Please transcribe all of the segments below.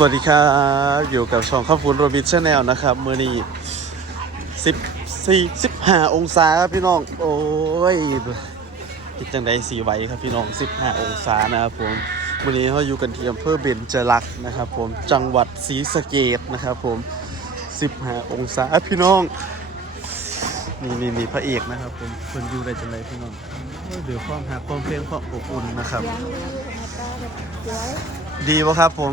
สวัสดีครับ อยู่กับช่องข้าวฟูนโรบิทชาแนลนะครับเมื่อนี้สิบสี่สิบห้าองศาครับพี่น้อง โอ้ยคิดจังใดสีไหวครับพี่น้องสิบห้าองศานะครับผมวันนี้เราอยู่กันที่อำเภอเบญจรักษ์นะครับผมจังหวัดศรีสะเกดนะครับผมสิบห้าองศาพี่น้องนี่นี่นี่พระเอกนะครับผมคนอยู่ได้จังไรพี่น้องเดี๋ยวความหาความเพลงความอบอุ่นนะครับ ดีป่ะครับผม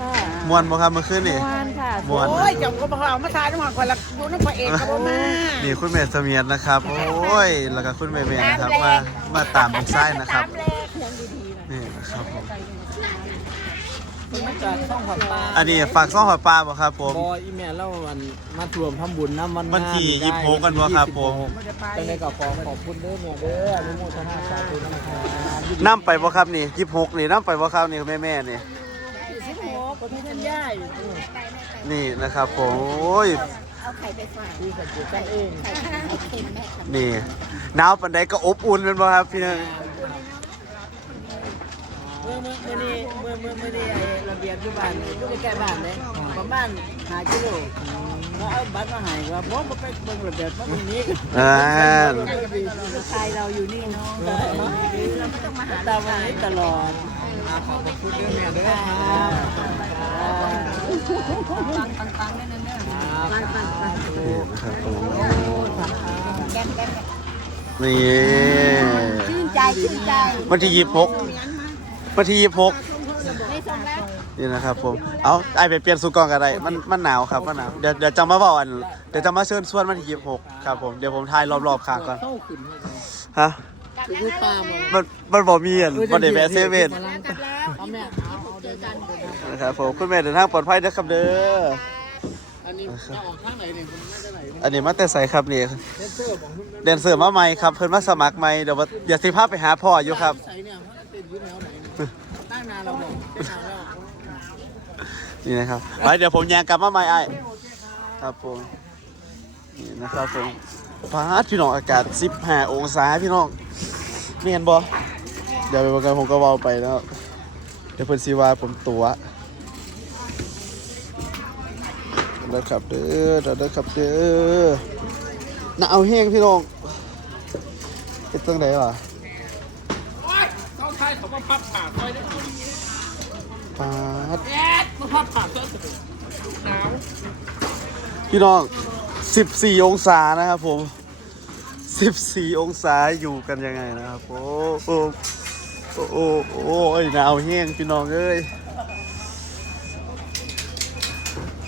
ค่ะมวนบ่ครับเมื่อคืนนี่มวนค่ะม่วน โอ้ยจังก็บอกเอามาทายน้ำมันคนละดูน้ำพระเอกก็บ่มานี่คุณแม่เสมียนนะครับ โอ้ย แล้วก็คุณแม่เมียนะครับ มา มาตามลูกไส้นะครับนี่นะครับผม มันมาจากช่องผับปลาอันนี้ฝากซ่องหอยปลาบ่ครับผม บออีเมลแล้วมันมารวมทำบุญน้ำมันวันที่ยี่สิบหกกันวะครับผมจังในกับขอขอบคุณเด้อแม่เด้ออนุโมทนาสาธุนะครับน้ำไปบ่ครับนี่ยี่สิบหกนี่น้ำไปบ่ครับนี่แม่แม่ๆนี่สิบหก คนที่ท่านย่ายนี่นะครับผมโอ้ยเอาไข่ไปฝากที่สังเกตกันเองไข่ไข่เค็มแม่ค่ะนี่หนาวปันใดก็อบอุ่นเป็นบ่ครับพี่น้องเมื่อเมื่อเมื่อนี้เมื่อเมื่อเมื่อนี้ไอ้ระเบียบอยู่บ้านนี่อยู่ใกล้ๆบ้านเลยประมาณหากิโลแล้วเอาบัตรมาให้ว่าผมมาไปเบิ่งระเบียบมาตรงนี้อ่าไทยเราอยู่นี่เนาะเราไม่ต้องมาหาตามวันนี้ตลอด ขอบคุณเด้อแม่เด้อนี่นะครับผมๆแก้มนี่ๆชื่นใจชื่นใจวันที่ยี่สิบหกวันที่ยี่สิบหกไม่ส่งแล้วนี่นะครับผม เอาไอไปเปลี่ยนสูกองกันได้มันมันหนาวครับมันหนาว เดี๋ยวเดี๋ยวจะมาบอกอัน เดี๋ยวจะมาเชิญชวนวันที่ยี่สิบหกครับผม เดี๋ยวผมถ่ายรอบๆข้างก่อน ฮะ คือปลาบ่มันมันบอกมีอันประเดี๋ยวแวะเซเว่นกลับแล้วเอาแม่เอาเอาเจอกันนะครับผมคุณแม่เดินทางปลอดภัยนะครับเด้ออันนี้จะออกทางไหนเนี่ยคุณแม่จะไหนอันนี้มาแต่ใส่ครับนี่เดนเซอร์บอกคุณเดนเซอร์มาใหม่ครับเพิ่นมาสมัครใหม่เดี๋ยวว่าเดี๋ยวสิพาไปหาพ่ออยู่ครับใส่เนี่ยเพราะติดอยู่แถวไหนตั้งนานเราบอกนี่นะครับไว้เดี๋ยวผมแยงกลับมาใหม่ไอ้ครับผมนี่นะครับผม ฟ้าพี่น้องอากาศ 15 องศาพี่น้องเมียนบ่เดี๋ยวไปบอกกันผมก็เบาไปแล้วเดี๋ยวเพิ่นสิว่าผมตัวเด้อครับเด้อเด้อเด้อครับเด้อหนาวแห้งพี่น้องเป็นจังไดล่ะต้องใช้เขามาพับผ่าคอยได้ฟ้าดแอ๊ดมาพับผ่าเถอะหนาวพี่น้อง 14 องศานะครับผม 14 องศาอยู่กันยังไงนะครับ โอ้โอ้โอ้โอ้โอ้ยหนาวแห้งพี่น้องเอ้ย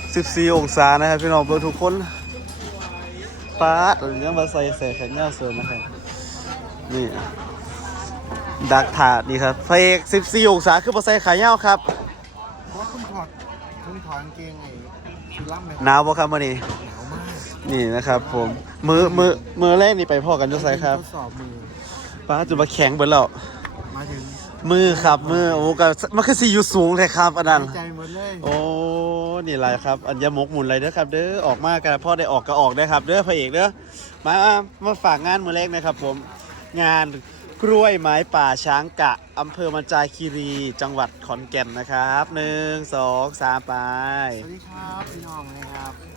14 องศานะครับพี่น้องเบอร์ทุกคนป้าดเรื่องมาใส่ใส่แขนยาวเสริมนะครับนี่ดักถาดนี่ครับไฟเอก14 องศาคือมาใส่ขายาวครับเพราะคุณถอดคุณถอดกางเกงไอ้ชุดล่ำไหมหนาวบ่ครับมื่อนี้ นี่นะครับผมมือมือมือแรกนี่ไปพ่อกันจะใส่ครับทดสอบมือป้าจะมาแข็งเบิดแล้วมาถึงมือครับมือโอ้ก็มันคือสีอยู่สูงเลยครับอันนั้น ใจหมดเลยโอ้ นี่ไรครับ อัญมกหมุนไรเด้อครับเด้อ ออกมากันพ่อได้ออกก็ออกได้อครับเด้อพระเอกเด้อ มา มาฝากงานมือแรกนะครับผม งานกล้วยไม้ป่าช้างกะอำเภอมันจาคีรี จังหวัดขอนแก่นนะครับหนึ่งสองสามไป สวัสดีครับพี่น้องนะครับ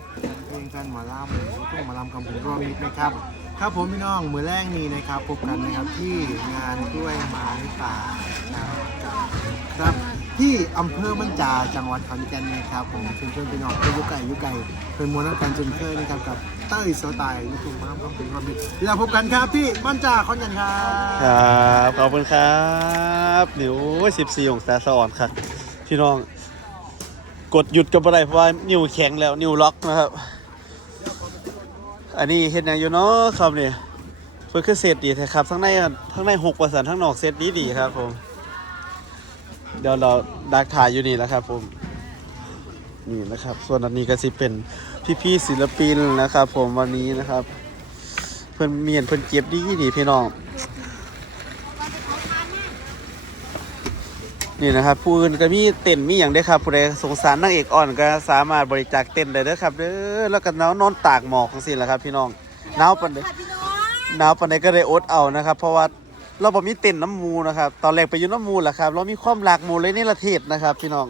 เพลงแฟนหมอลำลูกทุ่งหมอลำคำผมรวมมิตรนะครับ ครับผมพี่น้องมือแรกนี้นะครับพบกันนะครับที่งานกล้วยไม้ป่าครับที่อำเภอมันจาจังหวัดขอนแก่นนะครับผมเชิญชวนพี่น้องไปอยุไก่ยุไก่เป็นมวลนักการจนเคยนะครับกับเต้ยโซไตลูกทุ่งหมอลำคำผมรวมมิตรเดี๋ยวพบกันครับที่มันจาขอนแก่นครับครับขอบคุณครับนิวสิบสี่องศาสะอ่อนครับพี่น้องกดหยุดกับอะไรเพราะว่านิ้วแข็งแล้วนิ้วล็อกนะครับ อันนี้เห็นอย่างอยู่เนาะครับนี่เพื่อคือเศษดีแท้ครับทั้งในทั้งในหกประสันทั้งนอกเศษดีดีครับผม เดี๋ยวเราดักถ่ายอยู่นี่แล้วครับ ผม นี่นะครับ ส่วนอันนี้ก็สิเป็นพี่ๆศิลปินนะครับ ผมวันนี้นะครับ เพื่อนเมียนเพื่อนเก็บดีดีพี่น้อง นี่นะครับ ผู้อื่นก็มีเต้นมีอย่างได้ครับผู้ใดสงสารนางเอกอ่อนก็สามารถบริจาคเต้นได้เด้อครับเด้อแล้วก็นอนนอนตากหมอกจังซี่แหละครับ พี่น้องหนาวปานใดหนาวปานใดก็ได้อดเอานะครับ เพราะว่าเราบ่มีเต้นน้ำมูนะครับตอนแรกไปอยู่น้ำมูแหละครับ เรามีความรักหมูเลยนี่ละเทศนะครับ พี่น้อง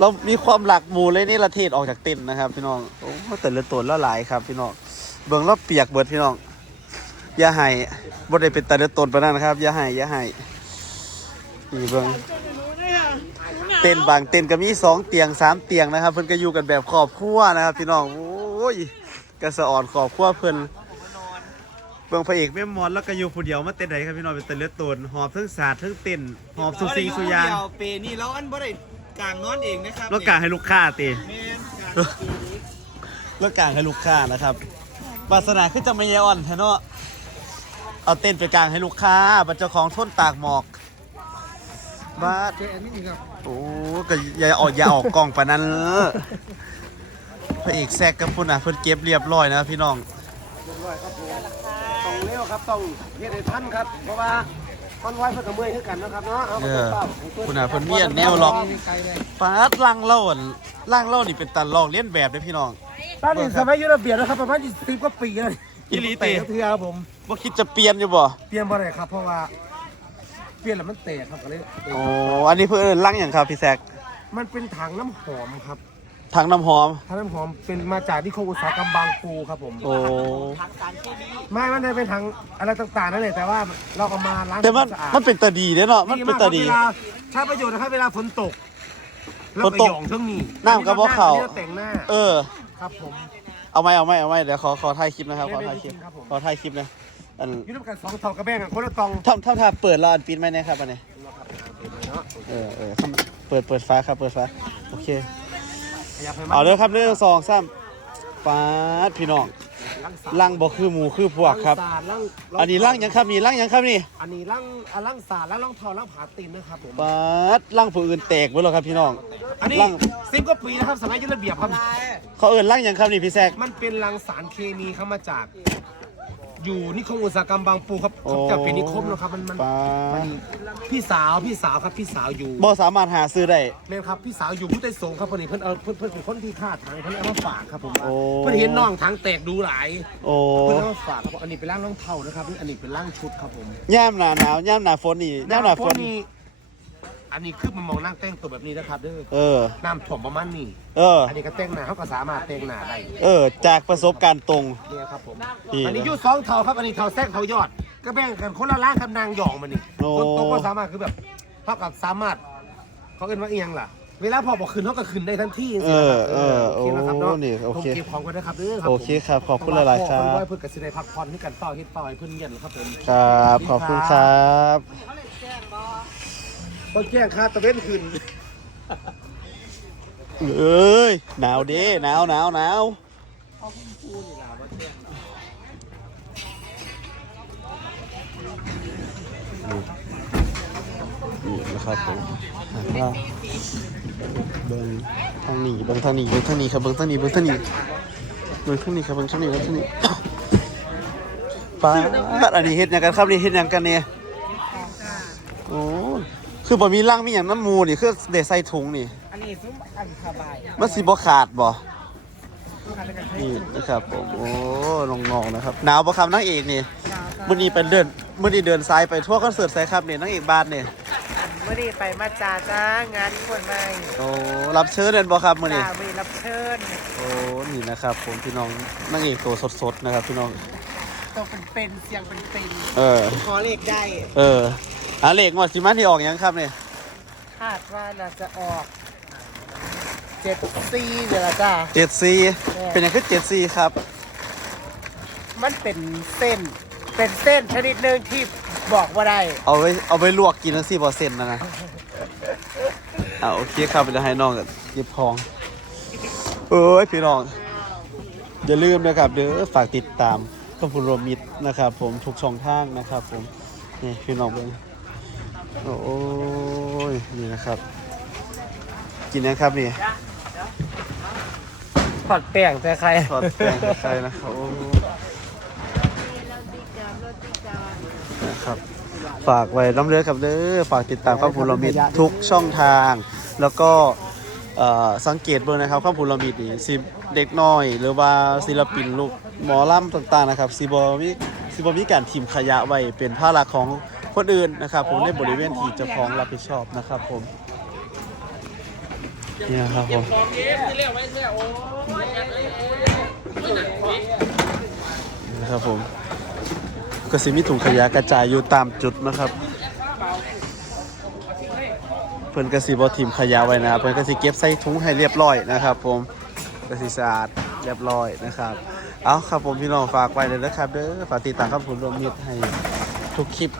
เรามีความหลักหมูเลยนี่ละเทศออกจากเต็นนะครับ พี่น้องโอ้แต่ละตัวละหลายครับ พี่น้องเบิ่งแล้วเปียกเบิดพี่น้อง อย่าให้บ่ได้เป็นแต่ละตนปานนั้นนะครับ อย่าให้อย่าให้นี่เบิ่งเต็นท์บางเต็นท์ก็มีสองเตียงสามเตียงนะครับ เพิ่นก็อยู่กันแบบครอบครัวนะครับ พี่น้องโอ้ยกระสะอ่อนครอบครัวเพิ่นเบิ่งพระเอกแม่มอนแล้วก็อยู่ผู้เดียวมาเต้นไหนครับพี่น้องเป็นแต่ละตนหอบทั้งศาสตร์ทั้งเต้นหอบสุสิงสุยางเดียวเปนี่แล้วอันบ่ได้กลางนอนเองนะครับแล้วกางให้ลูกค้าตีแม่นกลางแล้วกางให้ลูกค้านะครับวาสนาคือจะไม่ยอ่อนแท้เนาะ เอาเต้นไปกางให้ลูกค้าบัดเจ้าของทนตากหมอกบาดเจอันนี้ครับโอ้ก็อย่าออกอย่าออกกล้องปานนั้นเนอะพระเอกแซกกับพุ่นอะเพิ่นเก็บเรียบร้อยนะพี่น้องต้องเร็วครับต้องเฮ็ดให้ทันครับ เพราะว่ามันไว้เพื่อกับเมื่อยคือกันนะครับเนาะเอาเอไปอเปล่าพุ่นอะเพิ่นเมียนแนวล็อกปาดล่างเล่าอั่นล่างเล่านี่เป็นตันลอกเลียนแบบเด้อพี่น้อง ตอนนี้สมัยยุโรปเบียนะครับประมาณ20กว่าปีแล้วอีหลีติเตะ เทือครับผม บ่คิดจะเปลี่ยนอยู่บ่เปลี่ยนบ่ได้ครับ เพราะว่าเปลี่ยนแล้วมันเตะครับก็เลยเตะโอ้อันนี้เพิ่นเอิ้นล่างหยังครับพี่แซกมันเป็นถังน้ำหอมครับถังน้ำหอม ถังน้ำหอมเป็นมาจากที่โครงอุตสาหกรรมบางปูครับผม โอ้ ไม่มันจะเป็นถังอะไรต่างๆนั่นแหละแต่ว่าเราเอามาล้างแต่มันสะอาดมันเป็นตาดีเด้เนาะมันเป็นตาดีเวลาใช้ประโยชน์นะครับเวลาฝนตกแล้วฝนตกหยองเครื่องนี้น้ำกระบอกเขาอันนี้แต่งหน้าเออ ครับผม เอาไหมเอาไหมเอาไหมเดี๋ยวขอขอถ่ายคลิปนะครับขอถ่ายคลิปครับผมขอถ่ายคลิปนะ อันยุทธการสองเท่ากระแบงอะคนละตองทำทำท่าเปิดแล้วอันปิดไหมเนี่ยครับอันนี้เออเออทำเปิดเปิดฟ้าครับเปิดฟ้าโอเคขยับให้มันเอาเลยครับหนึ่งสองสามฟ้าดพี่น้องลังสาล่างบ่คือหมูคือพวกครับลังสาดลังอันนี้ล่างหยังครับนี่ล่างหยังครับนี่ อันนี้ลังอะลังสาดแล้วลังเทาลังผาตีนนะครับผมฟ้าดล่างผู้อื่นแตกเบ่แล้วครับพี่น้อง อันนี้ลังสิบกว่าปีนะครับสมัยยุทธระเบียบครับ เขาเอิ้นล่างหยังครับนี่พี่แซกมันเป็นลังสารเคมีเข้ามาจาก อยู่นิคมอุตสาหกรรมบางปูครับโอ้เขาจะเป็นนิคมนะครับมันมันฟ้าดพี่สาวพี่สาวครับพี่สาวอยู่บ่สามารถหาซื้อได้เนี่ยครับพี่สาวอยู่ผู้ใต้สงครับเพิ่นนี่เพิ่นเอาเพิ่นเพิ่นเป็นคนที่ฆ่าถังเพิ่นเอามาฝากครับผมว่าโอ้ เพิ่นเห็นน้องถังแตกดูหลายโอ้เพิ่นเอามาฝากครับผมอันนี้เป็นร่างรองเท้านะครับอันนี้เป็นร่างชุดครับผมย่ามหนาหนาวย่ามหนาฝนนี่ย่ามหนาฝน นี่ อันนี้คือมันมองนั่งแต่งตัวแบบนี้นะครับเด้อเออ น้ำถ่วมประมาณนี้เออ อันนี้ก็แต่งหน้าเขาก็สามารถแต่งหน้าได้เออ จากประสบการณ์ตรง เนี่ยครับผมนี่อันนี้อยูสองเท่าครับอันนี้เท่าแทรกเท่ายอด ก็แบ่งกันคนละล่างกับนางหยองมันนี่โอ้ คนโตก็สามารถคือแบบเท่ากับสามารถเขาเอิ้นว่าเอียงล่ะ เวลาพอบอกขึ้นเขาก็ขึ้นได้ทันทีเออเออโอเคนะครับเนาะโอ้นี่โอเคผมเก็บของไว้นะครับเด้อครับโอเคครับขอบคุณหลายๆครัเพาะว่าบเพื่อนกับสิได้พักผ่อนให้กันเฝ้าเฮ็ดเฝ้าให้เพื่อนเย็นครับผม ครับ ขอบคุณครับ ต้องแจ้งค่าตะเวนขึ้นเอ้ยหนาวเด้หนาวหนาวหนาวนี่นะครับผมว่าเบิ้งทางนี้เบิ้งทางนี้เบิ้งทางนี้ครับเบิ้งทางนี้เบิ้งทางนี้เบิ้งทางนี้ครับเบิ้งทางนี้เบิ้งทางนี้ป้าอันนี้เฮ็ดยังกันครับนี่เฮ็ดยังกันเนี่ยโอ้ คือบ่มีร่างมีหยังน้ำมูนี่คือเดใส่ถุงนี่ อันนี้ซุ้มอันสบายมันสิบ่ขาดบ่นี่นะครับผมโอ้น้องๆนะครับหนาวบ่ครับนางเอกนี่มื้อนี้เป็นเดินมื้อนี้เดินสายไปทั่วคอนเสิร์ตไสครับนี่นางเอกบ้านนี่เมื่อนี้ไปมาจ่าจ้างานคนใหม่โอ้รับเชิญเดินบ่ครับมื้อนี้จ่ามีรับเชิญโอ้นี่นะครับ ผมพี่น้องนางเอกตัวสดๆนะครับพี่น้องต้องเป็นเป็นเสียงเป็นเป็นเออขอเลขได้ เออ หาเลขงวดสิมาที่ออกหยังครับนี่คาดว่าน่าจะออกเจ็ดซีเดี๋ยวละจ้า74เป็นหยังคือ74ครับมันเป็นเส้น เป็นเส้นชนิดหนึ่งที่บอกว่าได้ เอาไว้เอาไปลวกกินทั้งสี่เปอร์เซ็นต์นะนะอ่าโอเคครับเดี๋ยวให้น้องกับเก็บของเอ้ยพี่น้อง อย่าลืมนะครับเด้อฝากติดตามพระพุทธมิตรนะครับ ผมทุกช่องทางนะครับ ผมนี่พี่น้องเบิ่ง โอ้ยนี่นะครับ กินนะครับนี่ผัดแป้งแต่ใครทอดแป้งใครนะครับโอ้นะครับ ฝากไว้น้ำเลือกับเด้อฝากติดตามข้ามพูลมิตรทุกช่องทาง แล้วก็เอ่อสังเกตเบิ่งนะครับข้ามพูลมิตรนี่สิเด็กน้อย หรือว่าศิลปินลูกหมอลำต่างๆนะครับสิบมีสิบมีการทีมขยะไว้เป็นภาระของ คนอื่นนะครับ ผมในบริเวณที่เจ้าของรับผิดชอบนะครับผมเนี่ยครับผมนะครับผมก็สิมีถุงขยะกระจายอยู่ตามจุดนะครับเพิ่อนกสิบอทีมขยะไว้นะเพิ่อนกสิเก็บใส่ถุงให้เรียบร้อยนะครับ ผมกสิสะอาดเรียบร้อยนะครับ เอาครับผมพี่น้องฝากไว้เลยนะครับเด้อฝากติดตามครับผมรวมมิตรให้ทุกคลิป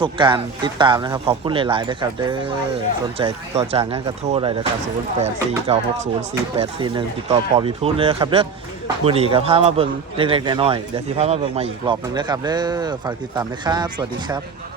ทุกการติดตามนะครับ ขอบคุณหลายๆด้วยครับ เด้อสนใจต่อจากงานกระโทษอะไรนะครับ0 8 4 9 6 0 4 8 4 1ติดต่อพอมีพูดเลยครับเด้อบุนีกับผ้ามาเบิงเล็กๆน้อยๆเดี๋ยวที่ผ้ามาเบิงมาอีกรอบหนึ่งนะครับเด้อฝากติดตามนะครับ สวัสดีครับ